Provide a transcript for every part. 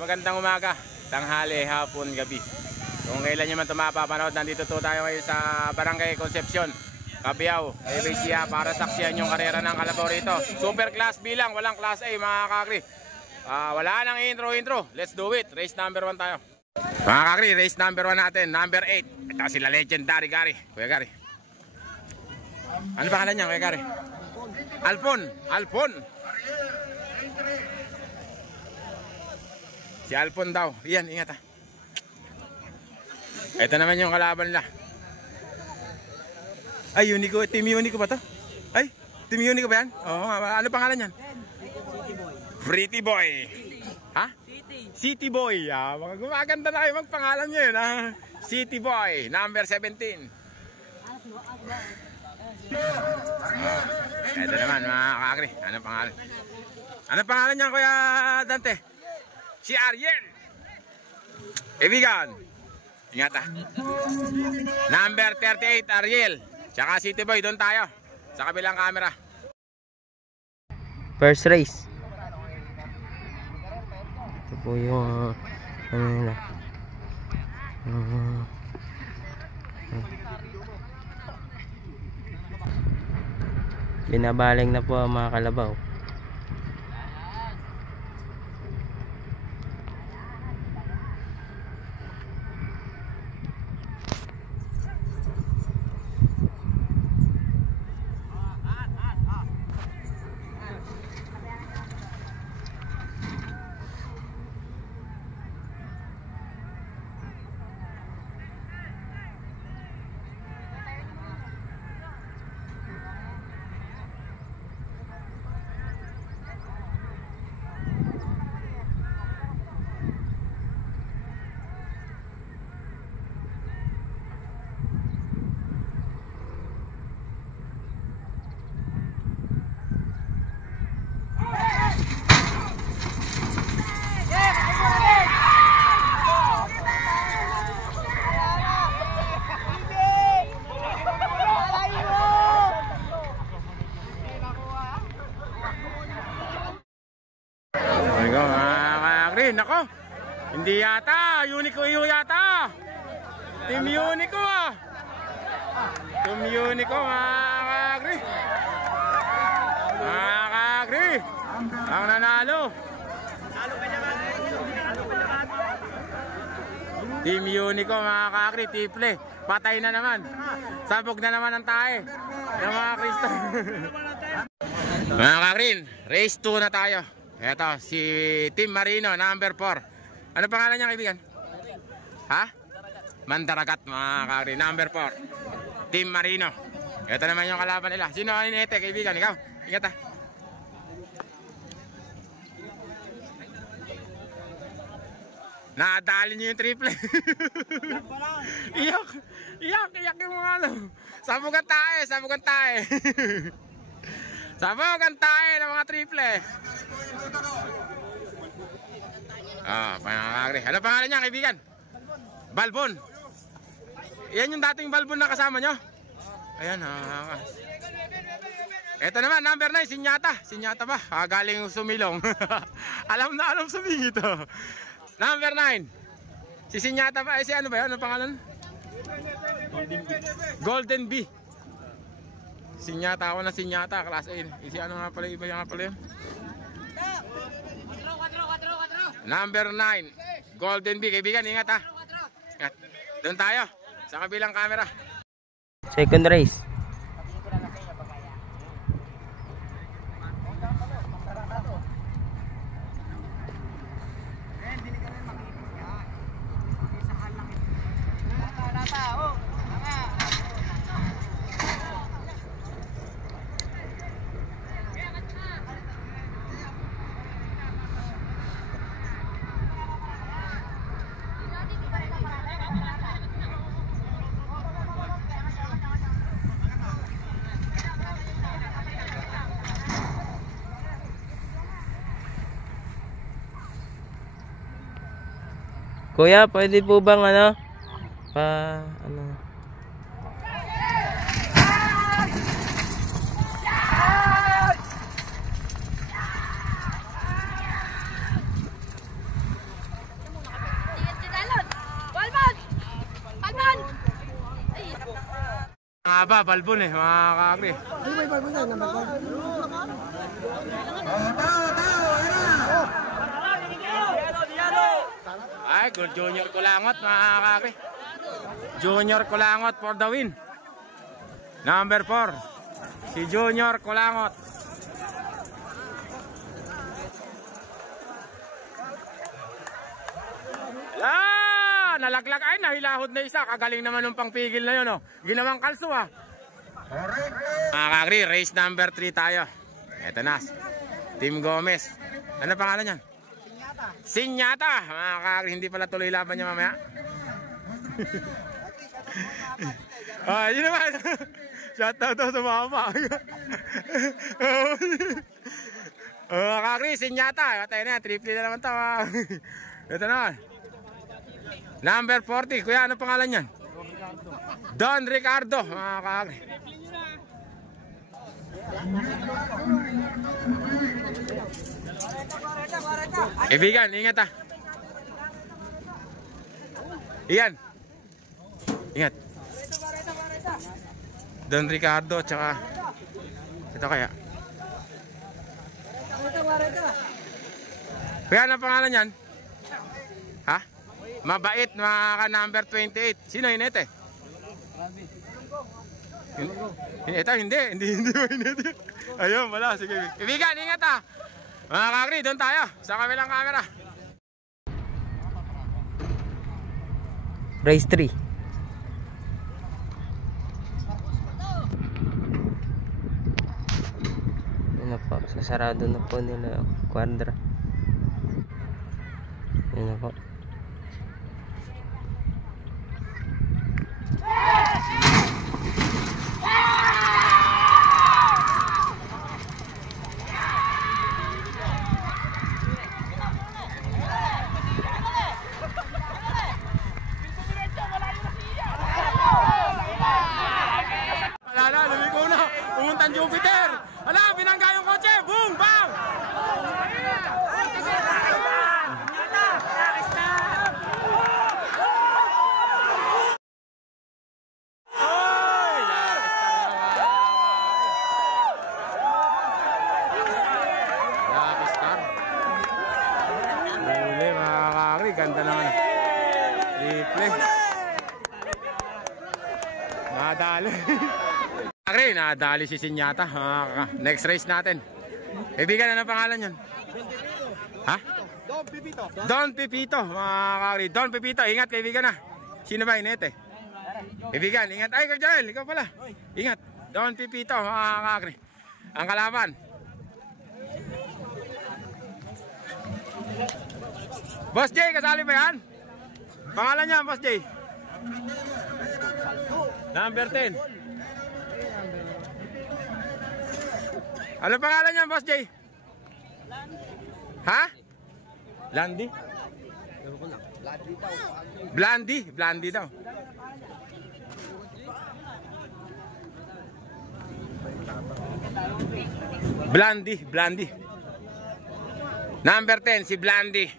Magandang umaga, tanghali, hapon, gabi. Kung kailan nyo man ito mapapanood, nandito to tayo ngayon sa Barangay Concepcion, Cabiao, Ebesia, para saksiyan yung karera ng kalabaw rito. Super class B lang, walang class A mga kakri. Wala nang intro. Let's do it. Race number 1 tayo. Mga kakri, race number 1 natin, number 8. Ito sila legendary Gary. Kuya Gary. Ano pangalan niya, Kuya Gary? Alpon. Si Alpon daw. Iyan, ingat ha. Ito naman yung kalaban nila. Ay, Unico. Team Unico ba to? Ay, Team Unico ba yan? Oo, ano pangalan yan? Pretty Boy. Ha? City Boy. Mga gumaganda na kayo magpangalan nyo yun ha. City Boy, number 17. Ito naman mga kakri. Anong pangalan? Anong pangalan niya, Kuya Dante? Si Ariel. Kaibigan. Ingat ha. Number 38 Ariel. Tsaka City Boy, doon tayo sa kabilang camera. First race. Ito po yung ano nila. Binabaling na po ang mga kalabaw. Nako, hindi yata, Unico yata. Team Unico Team Unico mga kakri. Ang nanalo. Team Unico mga kakri, triple. Patay na naman. Sabog na naman ang tae ng mga Kristo. Mga kakri, race 2 na tayo. Eto, si Team Marino, number 4. Ano pangalan niya, kaibigan? Ha? Mandaragat, mga kakri, number 4. Team Marino. Eto naman yung kalaban nila. Sino ang inete, kaibigan? Ikaw? Ingat ha. Nadali niyo yung triple. Iyak yung mga ano. Sabugan tayo. Sabugan tayo ng mga triple. Pangakagri. Ano pangalan niya, kaibigan? Balbon. Yan yung dating Balbon na kasama nyo. Ayan Ito naman, number 9, Sinyata ba? Galing sumilong. alam sumingit to. Number 9. Si Sinyata ba? Si ano ba yun? Ano pangalan? Golden B. Sinyata, ako na Sinyata, class A. Si ano nga pala, iba nga pala yun. Number 9, Golden B. Kaibigan, ingat ha. Ingat. Doon tayo, sa kabilang camera. Second race. Kuya, pwede po bang ano? Ano? Nga ba, balbon eh, mga kakri. Ano ba yung balbon tayo? Number 1? Ay, good Junior Kulangot, mga kakri. Junior Kulangot for the win. Number 4, si Junior Kulangot. Nalaglag ay nahilahod na isa. Kagaling naman ng pangpigil na yun, oh. Ginawang kalso, ah. Mga kakri, race number 3 tayo. Eto na, Team Gomez. Ano pangalan yan? Sinyata. Mga kakri, hindi pala tuloy laban niya mamaya. Yun naman. Shoutout daw sa mama. Mga kakri, Sinyata. Tayo na, triple na naman to. Ito na. Number 40, kuya, ano pangalan yan? Don Ricardo, mga kakri. Ibigan, ingat ah. Iyan. Ingat. Don Ricardo, tsaka ito kaya. Kuya, ano pangalan yan? Ha? Mabait, mga number 28. Sino yun ito? Ito, hindi ito. Ayun, wala, sige. Ibigan, ingat ah. Mga kakri, doon tayo sa kabilang camera. Race 3. Ano po, sasarado na po nila quadra. Yun na po. Lumiko na, pumuntang Jupiter. Ala, binangga yung kotse. Boom, bang! Ganda naman. Replay. Nadali. Akre, nadali si Sinyata. Next race natin. Ibigan, ano pangalan yun? Ha? Don Pipito. Don Pipito. Mga kakri. Don Pipito. Ingat, kaibigan na. Sino ba inete? Ibigan, ingat. Ay, Joel, ikaw pala. Ingat. Don Pipito, mga kakri. Ang kalaban. Boss J, kasali ba yan? Pangalan niya, Boss J? Number 10. Ano pangalan niya, Boss J? Ha? Landy? Blandy? Blandy daw. Blandy, Blandy. Number 10, si Blandy.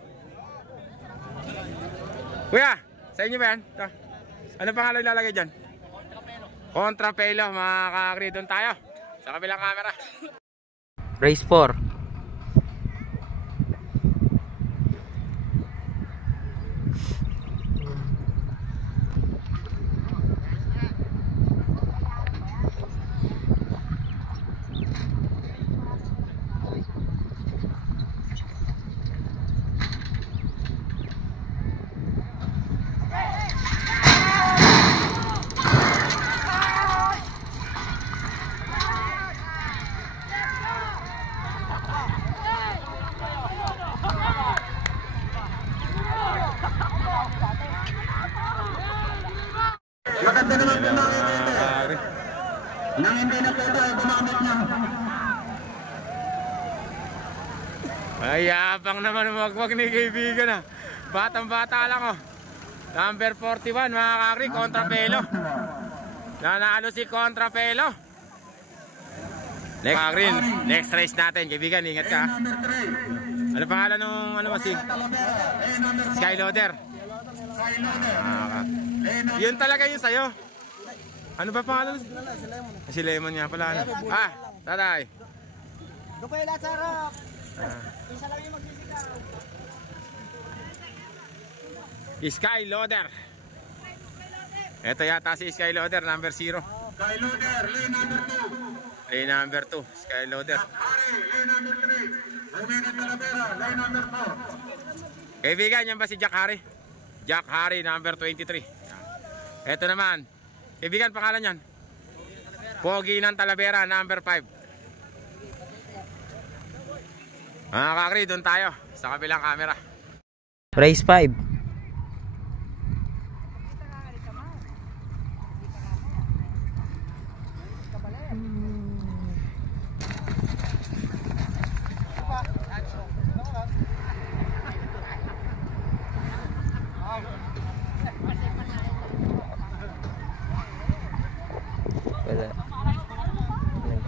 Kuya, sa inyo ba yan? Ito. Ano pangalan ilalagay dyan? Contrapelo, mga kakri. Doon tayo sa kabilang camera. Race 4. Maganda naman po nakikita. Nang hindi nakita ay bumabot niya. Ay, yapang naman magwag ni kaibigan ah. Batang bata lang oh. Number 41 mga kakri, Contrapelo. Nanalo si Contrapelo. Next kakri, next race natin. Kaibigan, ingat ka. Ano pangalan nung ano masing? Skyloader. Yun talaga yun sa'yo. Ano ba pangalan? Si Lemon nga pala. Ah, tatay. Dupay lahat sa harap. Isa lang yung magsisigaw. Skyloader. Ito yata si Skyloader, number 0. Skyloader, lane number 2. Lane number 2, Skyloader. Hari, lane number 3. Romina Talavera, lane number 4. Kaibigan, yan ba si Jack Harry? Jack Harry, number 23. Ito naman. Kaibigan, pangalan yan? Pogi ng Talavera, number 5. Mga kakri, doon tayo sa kabilang camera. Race 5.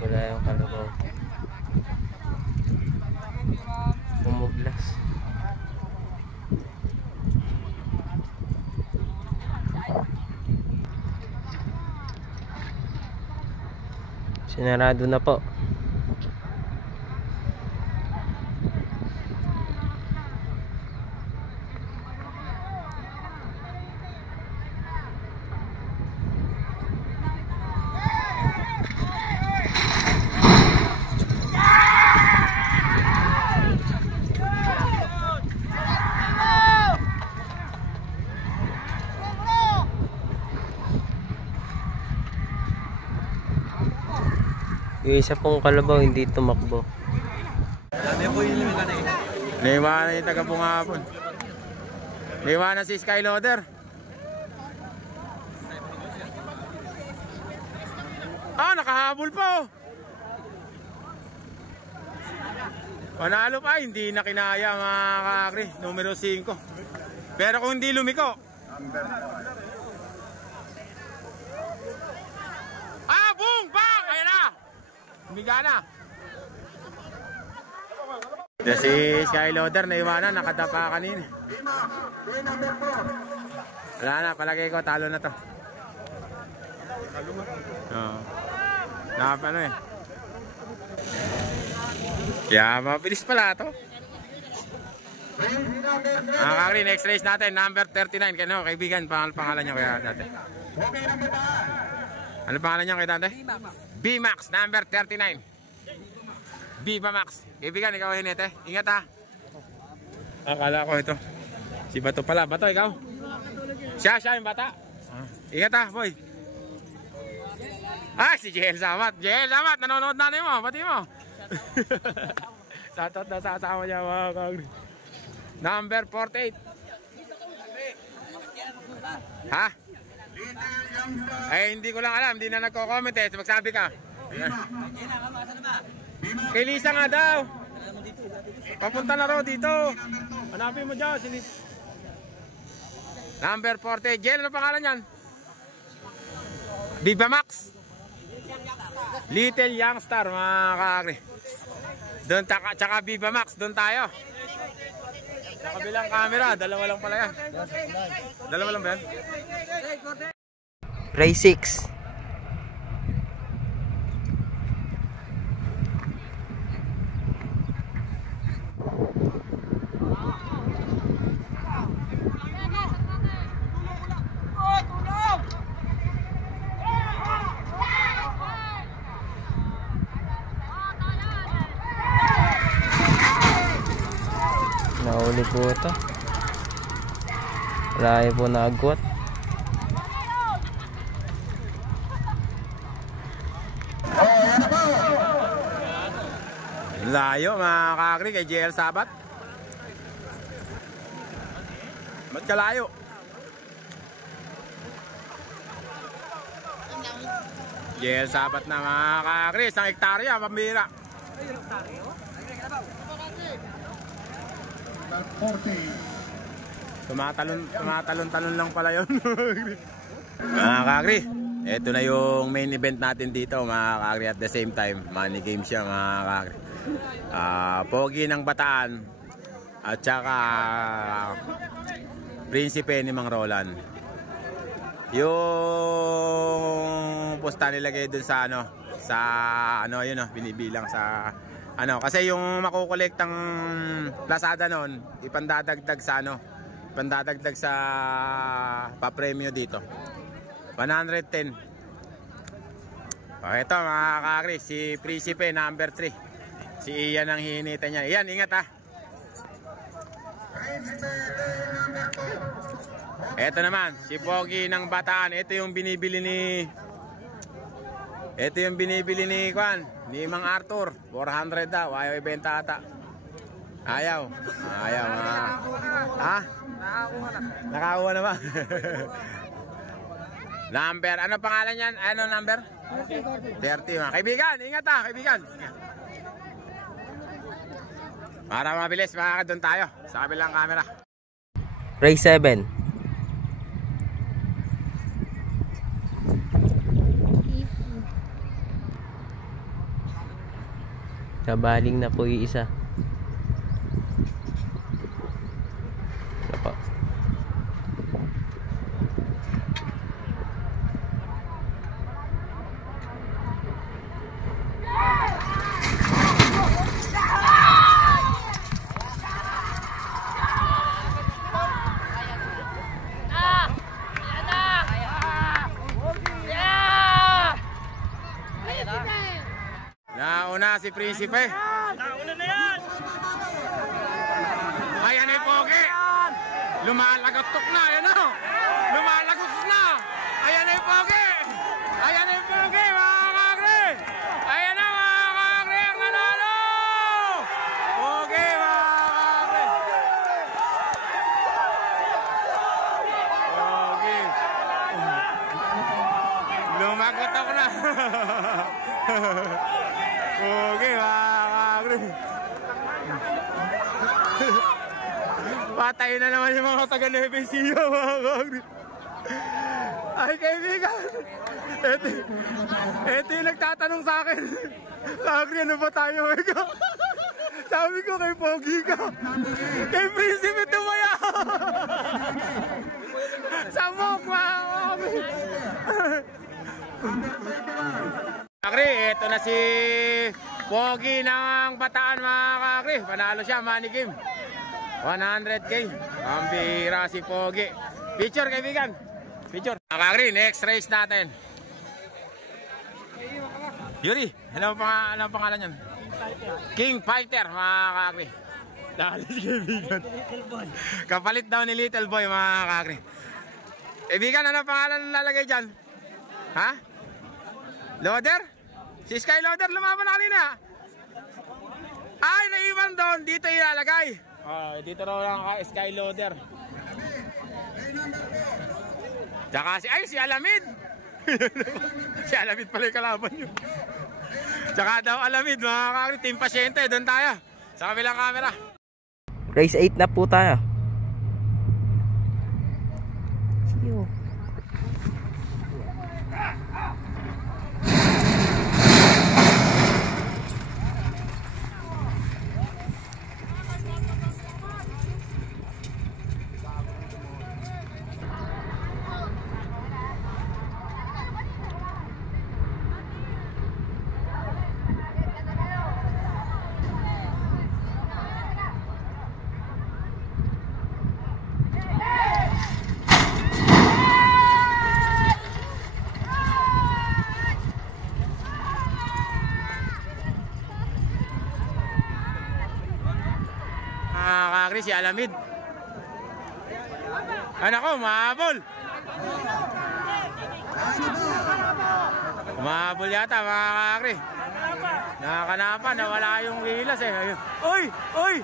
Wala yung kalabaw. Umuglas. Sinarado na po. Yung isa pong kalabaw hindi tumakbo. Naiwanan yung taga-bungapon. Naiwanan si Skyloader. Ah, nakahabol pa oh. Panalo pa, hindi na kinaya mga kakri. Numero 5. Pero kung hindi lumiko. Ah, boom! Bang! Ayan na! Humiga na. Si Skyloader na iwanan, nakadapa kanina. Wala na, palagay ko talo na to. Ano eh. Kaya mabilis pala to. Kakri, next race natin, number 39. Kano, kaibigan, pangalan nyo kaya natin. Ano pangalan nyo kaya natin? B-Max, number 39. B-Max. Kaibigan, ikaw hinete. Ingat ha. Akala ko ito. Si Bato pala. Bato, ikaw? Siya yung bata. Ingat ha, boy. Ah, si JL Samat. JL Samat, nanonood na mo. Pati mo. Satot na sa asawa niya, mga kagri. Number 48. Ha? Ay, hindi ko lang alam. Hindi na nagko-comment eh. Magsabi ka. Kay Lisa nga daw. Papunta na raw dito. Hanapin mo dyan. Number 40. Jen, ano pangalan yan? Viva Max. Little Youngstar, mga kakri. Doon, tsaka Viva Max. Doon tayo. Sa kabilang camera. Dalawa lang pala yan. Dalawa lang ba yan? Race 6. Nahuli po ito. Layo po na agwat. Layo mga kakri kay JL Sabat. Ba't ka layo? JL Sabat na mga kakri. Isang hektarya, pambira. 40. Tumatalon lang pala yun. Mga kakri, ito na yung main event natin dito mga kakri. At the same time, money game siya mga kakri. Pogi ng Bataan at saka Prinsipe ni Mang Roland. Yung posta nilagay dun sa yun binibilang sa kasi yung makukolektang Lazada noon ipandadagdag sa pa-premyo dito 110. Ito mga kakri, si Prinsipe number 3, si Ian ang hinihintay niya. Ian, ingat ha. Ito naman si Pogi ng Bataan. Ito yung binibili ni Mang Arthur. 400 daw, ayaw ibenta ata. Ayaw. Ha? Nakakuha na ba? Number, ano pangalan yan? Ano number? 30 mga kaibigan, ingat ha kaibigan. Para mabilis, makakadun tayo sa kabilang camera. Race 7. Kabaling na po yung isa. Ito po. Nauna si Prinsipe. Nauna na yan! Ayan ay Pogi. Lumalagotok na, ayan o. Lumalagos na. Ayan ay Pogi. Ayan ay Pogi, mga kakri. Ayan na mga kakri, ang nanalo. Pogi, mga kakri. Pogi. Lumagotok na. Pogi, mga kakri. Patay na naman yung mga taga-Nevesia, mga kakri. Ay, kaibigan. Ito yung nagtatanong sa akin. Kakri, ano ba tayo? Sabi ko kay Pogi ka. Kay Prinsipe tumaya. Samok, mga kakri. Kakri, ito na si Pogi ng Bataan, mga kakri. Panalo siya, money game. 100K. Ang bira si Pogi. Picture, kaibigan. Picture. Mga kakri, next race natin. Yuri, ano pangalan yan? King Fighter, mga kakri. Dali si kaibigan. Kapalit daw ni Little Boy, mga kakri. Kaibigan, ano pangalan lalagay dyan? Ha? Loader? Si Sky Loader lumaban na kanina. Ay, naiwan doon. Dito ilalagay. Dito raw lang ka Sky Loader. Tsaka si Alamid. Si Alamid pala yung kalaban nyo. Tsaka daw Alamid, mga kakri. Team Pasyente, doon tayo. Sa kabilang camera. Race 8 na po tayo. See you. Kakri, si Alamid. Anak ko, mahabol. Mahabol yata, mga kakri. Nakakanapan, nawala yung gilas eh. Ayun. Uy! Uy!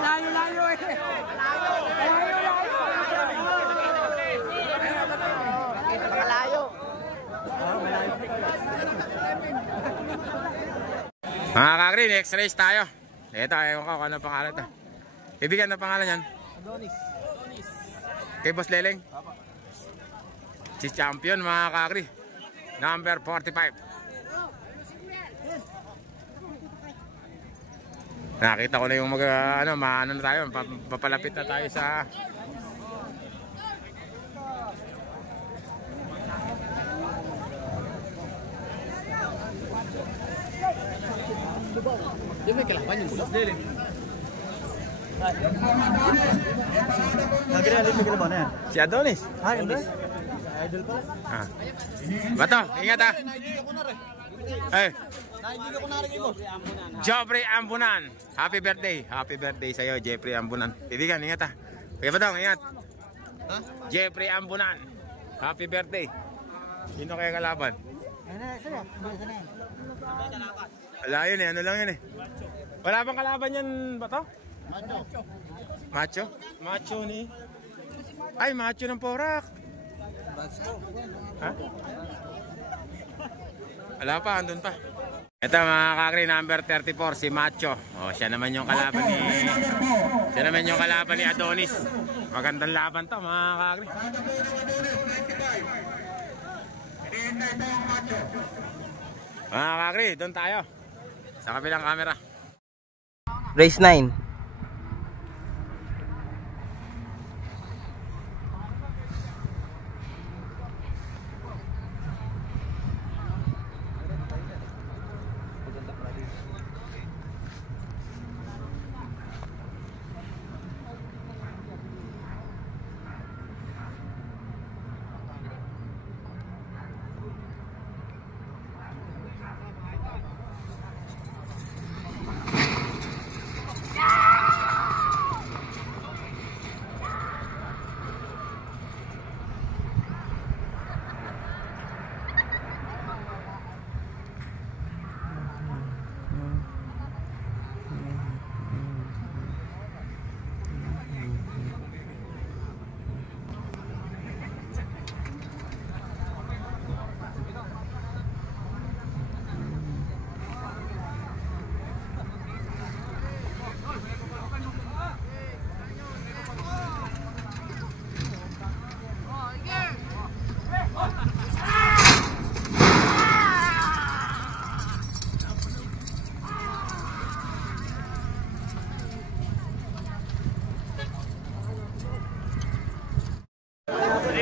Layo-layo eh. Mga kakri, kakri, next race tayo. Ito, ewan ko kung ano pangalan ito. Ibigan na pangalan yan? Adonis. Kay Boss Leleng? Si champion mga kakri. Number 45. Nakita ko na yung maano na tayo, papalapit na tayo sa Yung may kalaban yung Boss Leleng. Nagre-alip may kalaban na yan. si Adonis. Ay, hindi. Idol pala. Ah. Bato, ingat ha. Hey, Naibigan ko na rin ito. Jeffrey Ambunan. Happy birthday. Happy birthday sa iyo, Jeffrey Ambunan. Ibigan, ingat ha. Kaya Bato, ingat. Ha? Jeffrey Ambunan. Happy birthday. Sino kaya kalaban? Ano na, sir? Ano na yan? Wala yun eh, ano lang yun eh. Wala bang kalaban yan, Bato? Macho. Macho? Macho ni... Ay, macho ng Porak. Ha? Wala pa, andun pa. Ito mga kakri, number 34, si Macho. O, siya naman yung kalaban ni... Siya naman yung kalaban ni Adonis. Magandang laban to mga kakri. Mga kakri, doon tayo. Sa kabilang camera. Race 9.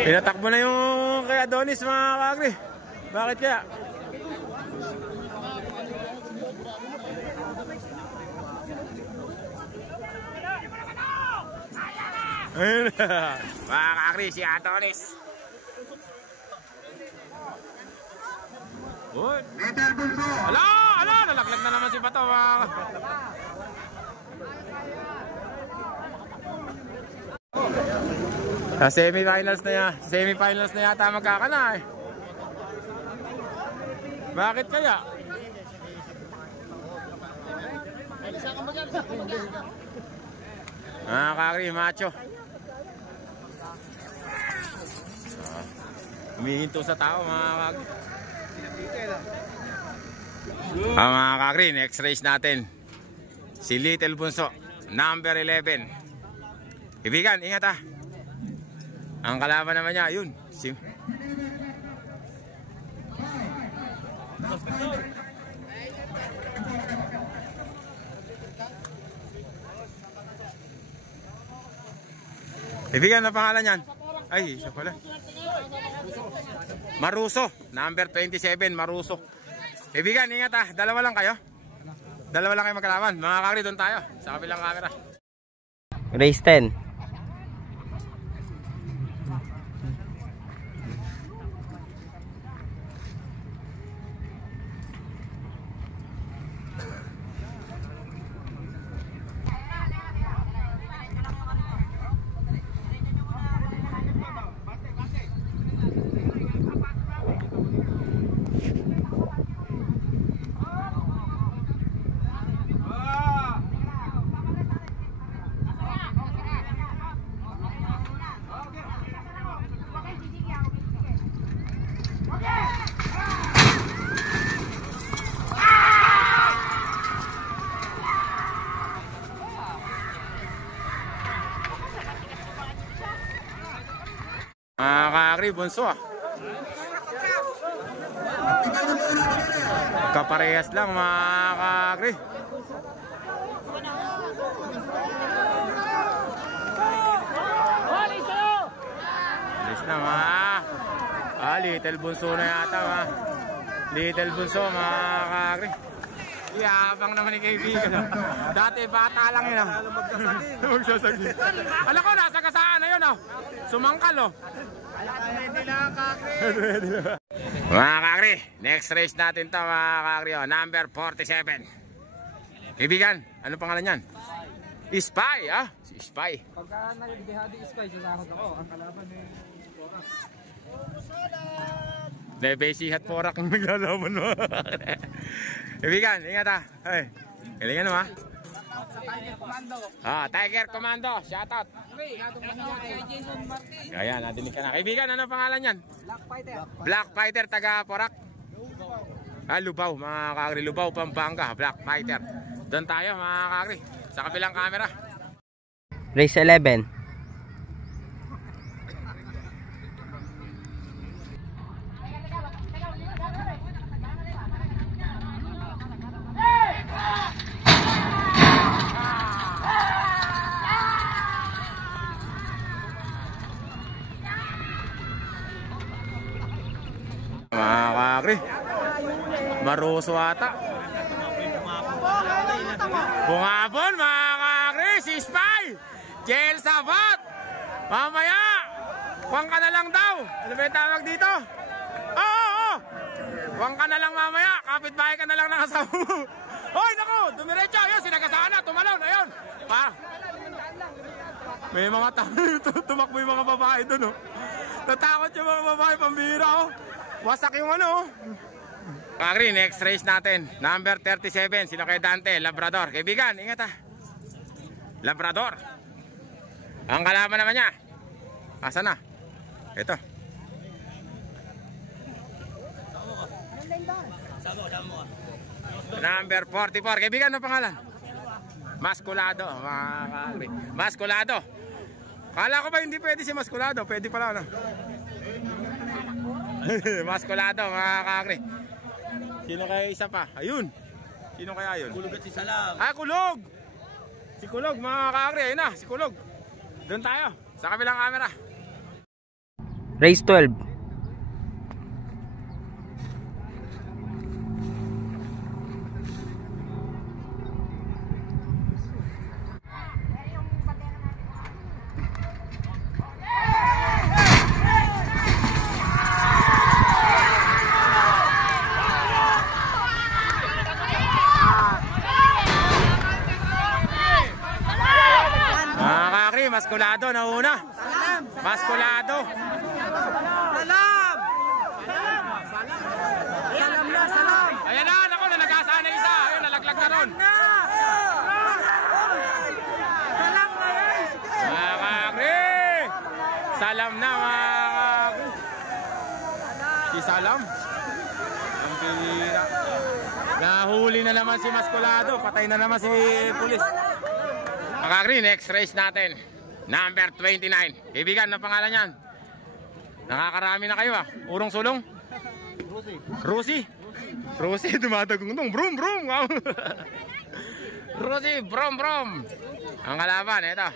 Pinatakbo na yung kay Adonis mga kakri. Bakit kaya? Ayun mga kakri, si Adonis. Uy. Ala, nalaglag na naman si Bato mga kakri. Sa semifinals na yata magkakana eh. Bakit kaya? Kakri, Macho. Humihinto sa tao mga kakri. Mga kakri, next race natin. Si Little Bunso, number 11. Ibigan, ingat ha. Ang kalaban naman niya, yun. Ibigan na pangalan yan. Ay, isa pala. Maruso, number 27, Maruso. Ibigan, ingat ha. Dalawa lang kayo. Dalawa lang kayo magkalaban. Mga kakri, doon tayo. Sa kabilang camera. Race 10. Mga kakri, bunso ah. Kaparehas lang mga kakri. Alis na mga. Little bunso na yata mga. Little bunso mga kakri. Yabang naman ni kaibigan. Dati bata lang yun. Magsasagin. Alam ko, nasa kasaan na yun. Sumangkal. Mga kakri, next race natin to mga kakri. Number 47. Kaibigan, ano pangalan yan? Spy, si Spy. Pagka nag-dehadi Spy, sasakot ako. Ang kalaban eh. Basihat Porak ang naglalaban mo. Kaibigan, ingat Hey, galingan mo Tiger Commando. Tiger Commando, shoutout. Jason Martin. Ayan, nadinig ka na. Kaibigan, ano pangalan yan? Black Fighter. Black Fighter, taga Porak. Lubao, mga kakri. Lubao, Pampanga, Black Fighter. Doon tayo, mga kakri. Sa kabilang camera. Race 11. Mga kakri, Maruso ata. Bungabon mga kakri, si Spy, Jail Sabat. Mamaya, huwag ka na lang daw. Ano ba yung tawag dito? Oo. Huwag ka na lang mamaya, kapitbahay ka na lang ng asawa mo. Hoy, naku, dumiretso. Ayun, sinagasana, tumalon. Ayun. May mga tumakbo yung mga babae doon. Natakot yung mga babae, pambihira. Wasak yung Kakri, next race natin. Number 37, sino kay Dante, Labrador. Kaibigan, ingat Labrador. Ang kalaban naman niya. Asan na? Ito. Number 44. Kaibigan, ano pangalan? Maskulado. Maskulado. Kala ko ba hindi pwede si Maskulado? Pwede pala Maskulado, mga kakri. Sino kaya isa pa? Ayun. Sino kaya yun? Kulog at si Salam. Kulog! Si Kulog, mga kakri. Ayun na, si Kulog. Doon tayo, sa kabilang camera. Race 12. Maskulado na una. Maskulado. Salam. Ayan na, ako na nag-asana isa. Ayun, nalaglag na ron. Mga kakri. Salam na, mga kakri. Si Salam. Ang pinira. Nahuli na naman si Maskulado. Patay na naman si pulis. Mga kakri, next race natin. Number 29. Kaibigan, ang pangalan yan? Nakakarami na kayo Urong sulong? Rosie, dumadagong dong. Brum. Rosie, brum. Ang kalaban, ito.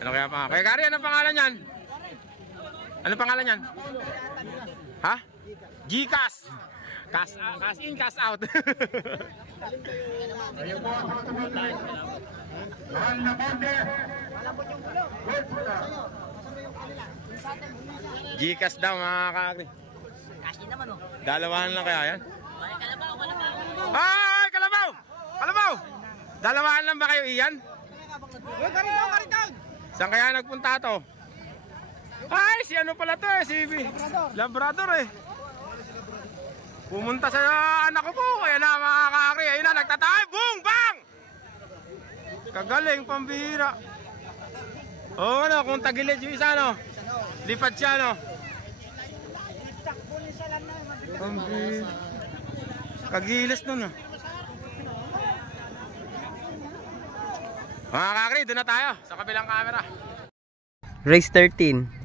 Ano kaya pa? Kaya Gary, anong pangalan yan? Anong pangalan yan? Gcash. Cash in, cash out. Gcash daw, mga kakri. Dalawahan lang kaya yan? Ay, kalabaw! Dalawahan lang ba kayo iyan? Saan kaya nagpunta to? Ay, si ano pala to si Labrador Pumunta sa anak ko po, kaya na mga kakri, ayun na, nagtatay, boom, bang! Kagaling, pambihira. Kung tagilid yung isa, lipad siya, Pambihira. Kagilas nun, Mga kakri, doon na tayo sa kabilang camera. Race 13.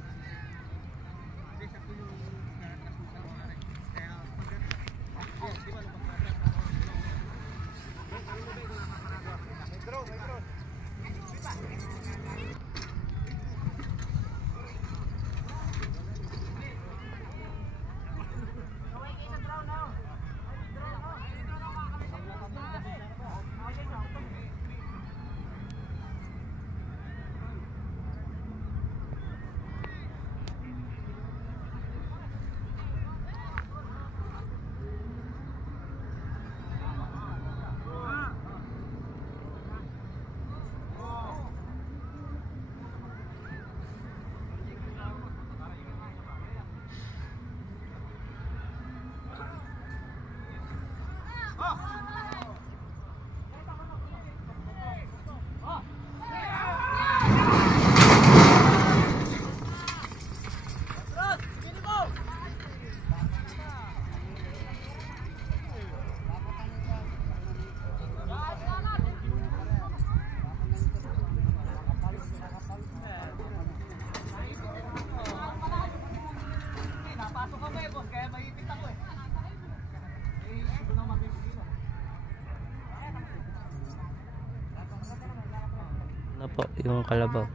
Ano po yung kalabaw?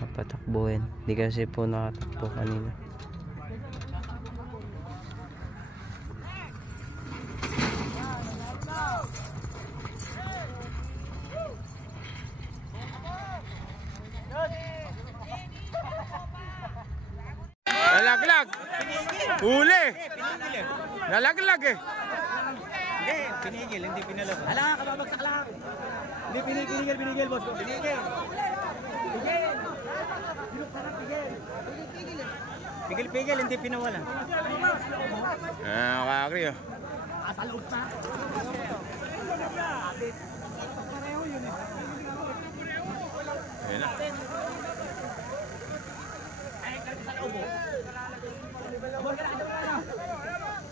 Papatakbuhin. Hindi kasi po nakatakbo kanina. Nalaglag! Huli! Nalaglag eh! Hindi, pinigil, hindi pinalabas. Hala, kababagsak lang. Hindi pinigil, boss ko. Pinigil. Pigil, hindi pinawala. Kakri oh. Sa loob pa. Ayan na.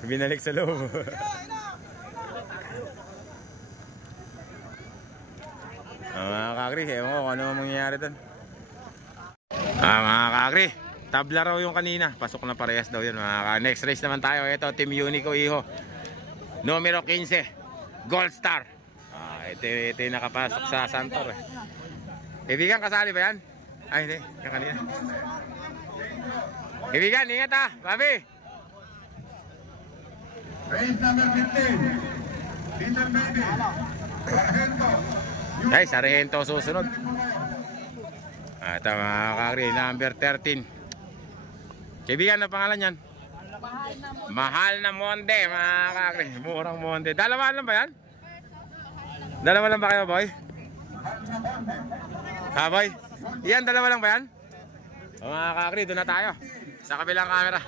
Binalik sa loob. Mga kakri, ewan ko kung ano mangyayari doon. Mga kakri, tabla raw yung kanina. Pasok na parehas daw yun. Next race naman tayo. Ito, Team Unico Iho. Numero 15, Gold Star. Ito yung nakapasok sa Santor. Ibigan, kasali ba yan? Ay, hindi. Yung kanina. Ibigan, ingat ha. Babi. Race number 15. Little baby. Sargento. Ay, Sargento susunod. Ito mga kakri, number 13. Kaibigan, na pangalan yan? Mahal na Monde, mga kakri. Murang Monde. Dalawa lang ba yan? Dalawa lang ba kayo, boy? Ha, boy? Yan, dalawa lang ba yan? Mga kakri, doon na tayo. Sa kabilang camera.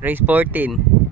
Race 14.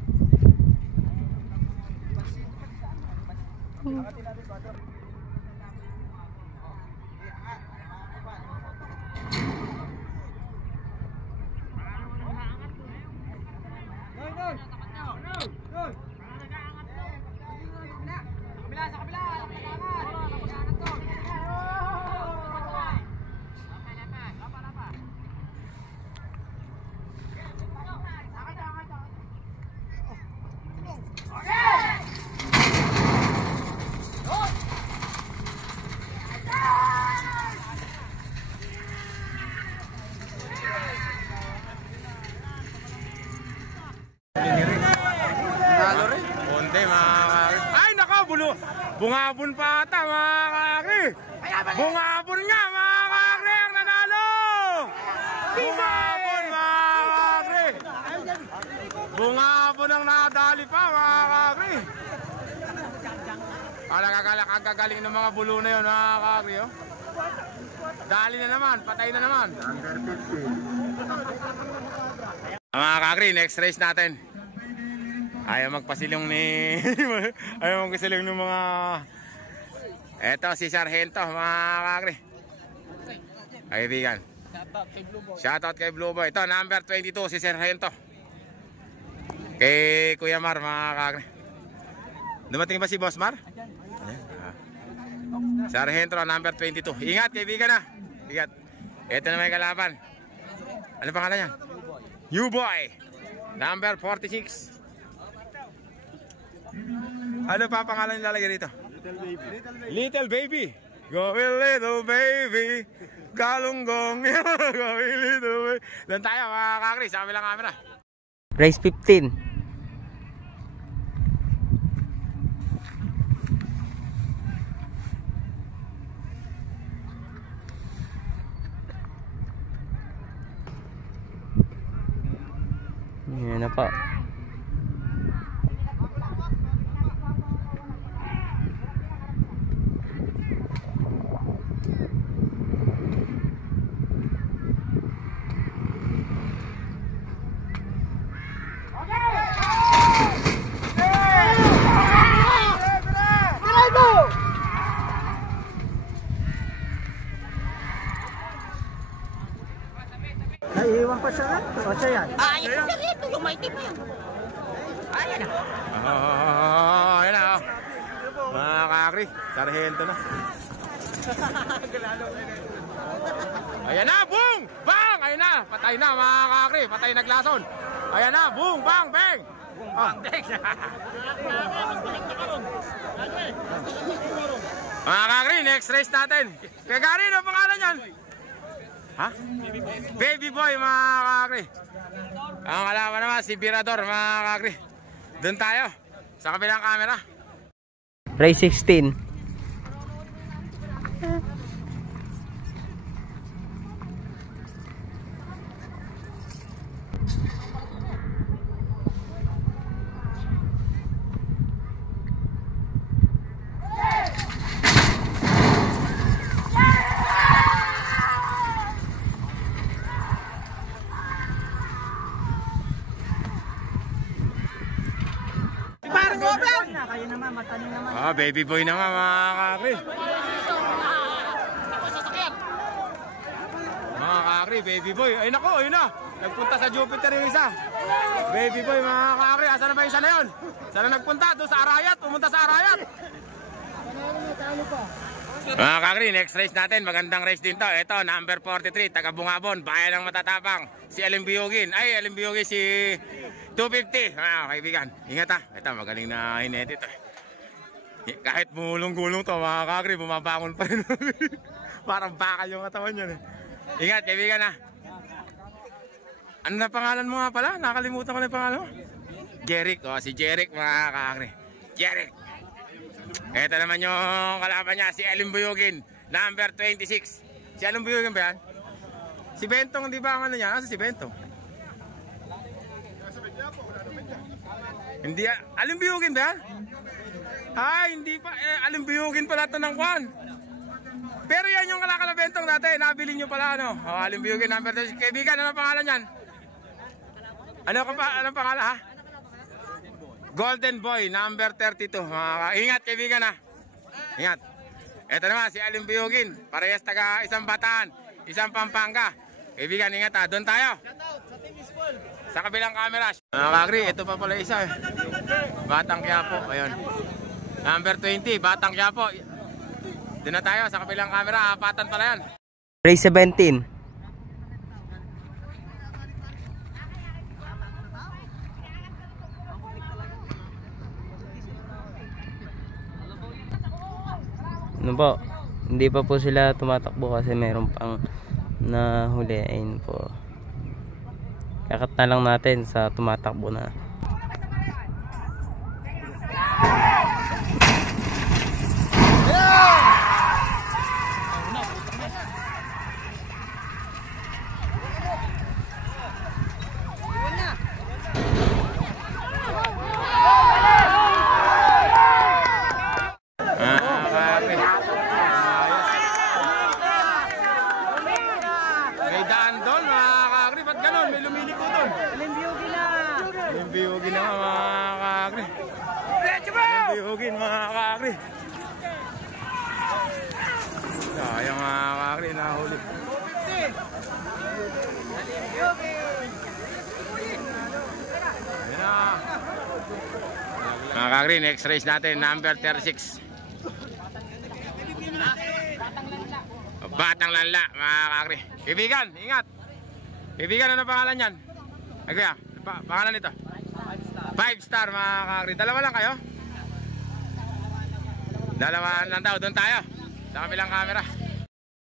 Monde, mga kakri. Ay, nako, bungabon pa ata, mga kakri. Bungabon nga, mga kakri, ang nanalo! Bungabon, mga kakri. Bungabon ang nadali pa, mga kakri. Kagagaling ng mga bulo na yun, mga kakri. Oh. Dali na naman, patay na naman. Mga kakri, next race natin. Ayaw magpasilong ni ayaw magpasilong ng mga eto si Sargento, mga kakri. Kaibigan, shoutout kay Blue Boy. Ito number 22 si Sargento. Kay Kuya Mar, mga kakri. Dumating ba si Boss Mar? Sargento, number 22. Ingat, kaibigan na. Ingat. Ito na may kalaban. Ano pangalan niya? New Boy. Number 46. Ano pa pangalan nilalagay dito? Little Baby. Going little baby. Galunggong. Going little baby. Doon tayo mga kakri. Sa kabilang camera. Race 15. Yan na po. Naiiwan pa siya. O siya yan. Ayos sa rito, yung may tip yan. Ayan na. Ayan na. Mga kakri. Sargento na. Ayan na, boom! Bang! Ayan na, patay na mga kakri. Patay naglason. Ayan na, boom! Bang! Bang! Bang! Mga kakri, next race natin. Kaya Gary, ano pangalan yan? Ha? Baby Boy mga kakri. Ang kalaban naman si Virador mga kakri. Doon tayo sa kabilang camera. Race 16. Kayo naman, matanin naman. Baby Boy naman mga kakri. Mga kakri, Baby Boy. Ay nako, ayun na. Nagpunta sa Jupiter yung isa. Baby Boy mga kakri. Asan na ba yung isa na yun? Saan na nagpunta? Doon sa Arayat. Pumunta sa Arayat. Mga kakri, next race natin. Magandang race din to. Ito, number 43. Taga Bungabon. Bayan ng matatapang. Si Alim Biyugin. Ay, Alim Biyugin si 250. Kaibigan. Ingat ha. Ito, magaling na hinedit. Kahit bulong-gulong to mga kakri, bumabangon pa rin. Parang bakal yung katawan yun. Ingat, kaibigan ha. Ano na pangalan mo nga pala? Nakalimutan ko na yung pangalan mo. Jeric. Si Jeric mga kakri. Jeric. Ito naman yung kalaban niya, si Alim Buyugin, number 26. Si Alim Buyugin ba yan? Si Bentong, di ba ang ano niya? Nasa si Bentong? Hindi, Alim Buyugin ba yan? Ay, hindi pa. Alim Buyugin pala ito ng kwan. Pero yan yung kalakalabentong natin. Nabili nyo pala, ano? Alim Buyugin, number 26. Kaibigan, ano pangalan yan? Anong pangalan, ha? Golden Boy, number 32. Ingat, kaibigan, ha? Ingat. Ito naman, si Alim Buyugin. Parehas taga isang Bataan, isang Pampanga. Kaibigan, ingat, ha? Doon tayo. Sa kabilang camera. Mga kakri, ito pa pala isa. Batang Quiapo. Ayun. Number 20, Batang Quiapo. Doon na tayo sa kabilang camera. Apatan pala yan. Race 17. Ano po? Hindi pa po sila tumatakbo kasi meron pang nahuliin po. Kakat na lang natin sa tumatakbo na. May daan doon mga kakri. Ba't ganon? May lumiliko doon. Limbiyugin na. Limbiyugin na mga kakri. Limbiyugin mga kakri. Sayang mga kakri, nahuli. 250. Mga kakri, next race natin, number 36. Batang Lanla, mga kakri. Kaibigan, ingat. Kaibigan, ano pangalan yan? Ay kuya, pangalan nito? 5 star, mga kakri. Dalawa lang kayo? Dalawa lang daw, doon tayo. Sa kabilang camera.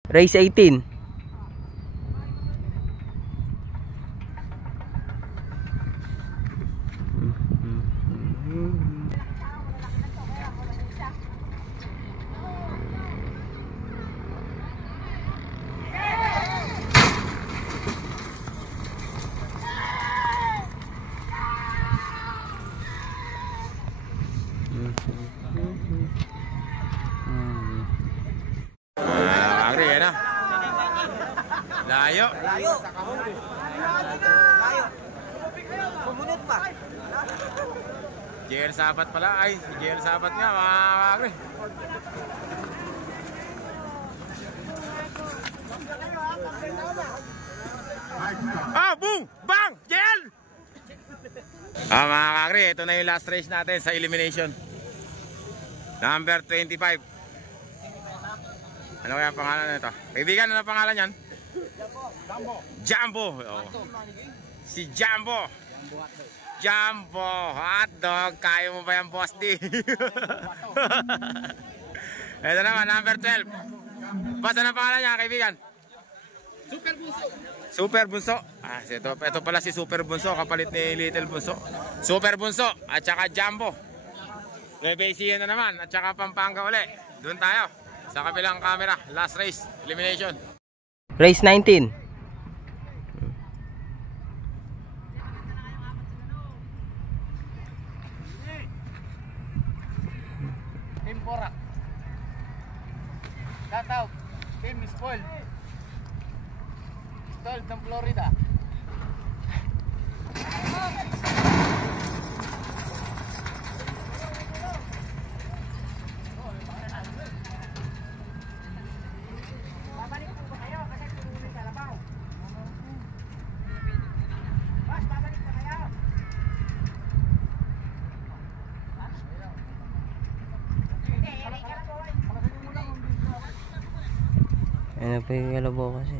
Race 18. Kakri, yan na. Layo. Layo. Kumunit pa. JL Sabat pala. Ay, si JL Sabat nga, mga kakri. Ah, boom! Bang! JL! Mga kakri, ito na yung last race natin sa elimination. Number 25. Ano kaya ang pangalan nito? Kaibigan, ano pangalan yan? Jumbo. Oh. Si Jumbo. Jumbo hotdog. Kaya mo ba yan, boss D? Ito naman, number 12. Boss, ano pangalan niya, kaibigan? Super Bunso. Ah, ito pala si Super Bunso, kapalit ni Little Bunso. Super Bunso at saka Jumbo. Rebasian na naman at saka Pampanga uli. Doon tayo sa kabilang camera. Last race, elimination. Race 19. Team Porak. Shout out. Team Spoil. Stol ng Florida. Ano pa yung kalabaw kasi?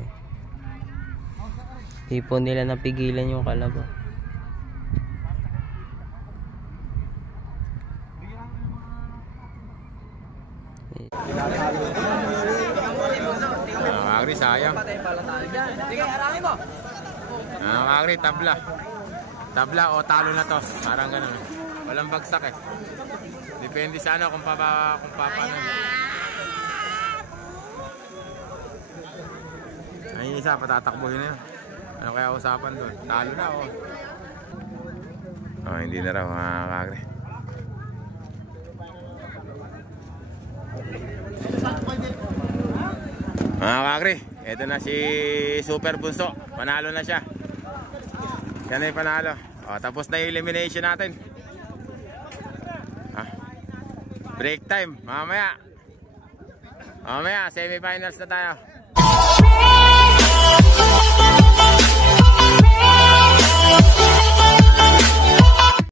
Di po nila napigilan yung kalabaw. Kakri, sayang. Sige, harangin mo. Kakri, tabla. Tabla o talo na to. Parang ganun. Walang bagsak eh. Depende sa ano kung paano. Ay, isa, patatakbuhin na yun. Ano kaya usapan doon? Talo na o. Oh, hindi na raw, mga kakri. Mga kakri, eto na si Super Bunso. Panalo na siya. Yan ay panalo. O, tapos na yung elimination natin. Break time, mamaya. Mamaya, semifinals na tayo.